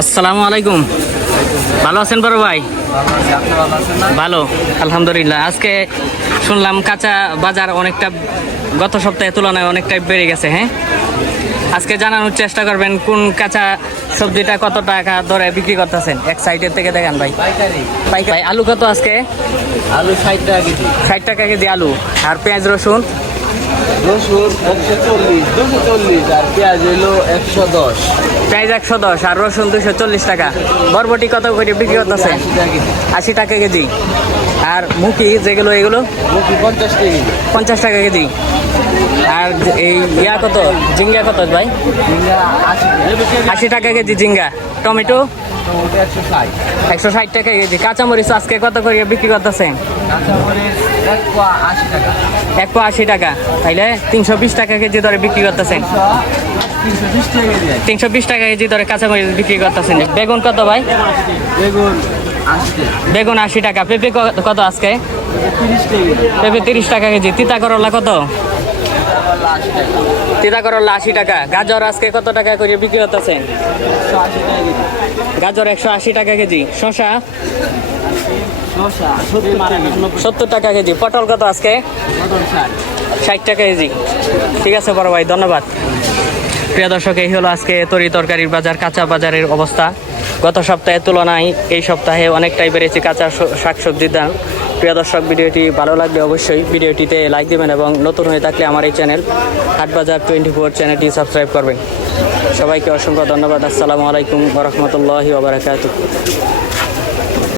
আসসালামু আলাইকুম। ভালো আছেন বড় ভাই? ভালো আলহামদুলিল্লাহ। আজকে শুনলাম কাঁচা বাজার অনেকটা গত সপ্তাহের তুলনায় অনেকটাই বেড়ে গেছে হ্যাঁ? আজকে জানানোর চেষ্টা করবেন কোন কাঁচা সবজিটা কত টাকা দরে বিক্রি করতেছেন? এক সাইডের থেকে দেখেন ভাই। পাইকারি। আলু কত আজকে? আলু ষাট টাকা কেজি। ষাট টাকা কেজি আলু। আর পেঁয়াজ রসুন? রসুন একশো চল্লিশ দুশো চল্লিশ আর পেঁয়াজ হইল একশো দশ। পেঁয়াজ একশো দশ আর রসুন দুশো চল্লিশ টাকা। বরবটি কত করে বিক্রি করতেছেন? আশি টাকা কেজি। আর মুখি যেগুলো এগুলো? মুখি পঞ্চাশ কেজি। পঞ্চাশ টাকা কেজি। আর এই ইয়া কত? জিঙ্গা কত ভাই? আশি টাকা কেজি। জিঙ্গা টমেটো একশো ষাট। একশো ষাট টাকা কেজি। কাঁচামরিচ আজকে কত করে বিক্রি করতেছেন? কাঁচামরিচ এক পো আশি টাকা। তাইলে তিনশো বিশ টাকা কেজি দরে বিক্রি করতেছেন। তিনশো বিশ টাকা কেজি দরে কাঁচামরিচ বিক্রি করতেছেন। বেগুন কত ভাই? বেগুন বেগুন আশি টাকা। পেঁপে কত আজকে? পেঁপে তিরিশ টাকা কেজি। তিতা করলা কত? তিতা করলা আশি টাকা। গাজর আজকে কত টাকা করে বিক্রি করতেছেন? গাজর একশো আশি টাকা কেজি। শশা সত্তর টাকা কেজি। পটল কত আজকে? ষাট টাকা কেজি। ঠিক আছে বড় ভাই, ধন্যবাদ। প্রিয় দর্শক, এই হলো আজকে তরি তরকারির বাজার, কাঁচা বাজারের অবস্থা। গত সপ্তাহের তুলনায় এই সপ্তাহে অনেকটাই বেড়েছে কাঁচা শাকসবজির দাম। প্রিয় দর্শক, ভিডিওটি ভালো লাগলে অবশ্যই ভিডিওটিতে লাইক দেবেন এবং নতুন হয়ে থাকলে আমার এই চ্যানেল হাটবাজার টোয়েন্টি ফোর চ্যানেলটি সাবস্ক্রাইব করবেন। সবাইকে অসংখ্য ধন্যবাদ। আসসালামু আলাইকুম রহমতুল্লাহি ওবরাকাতু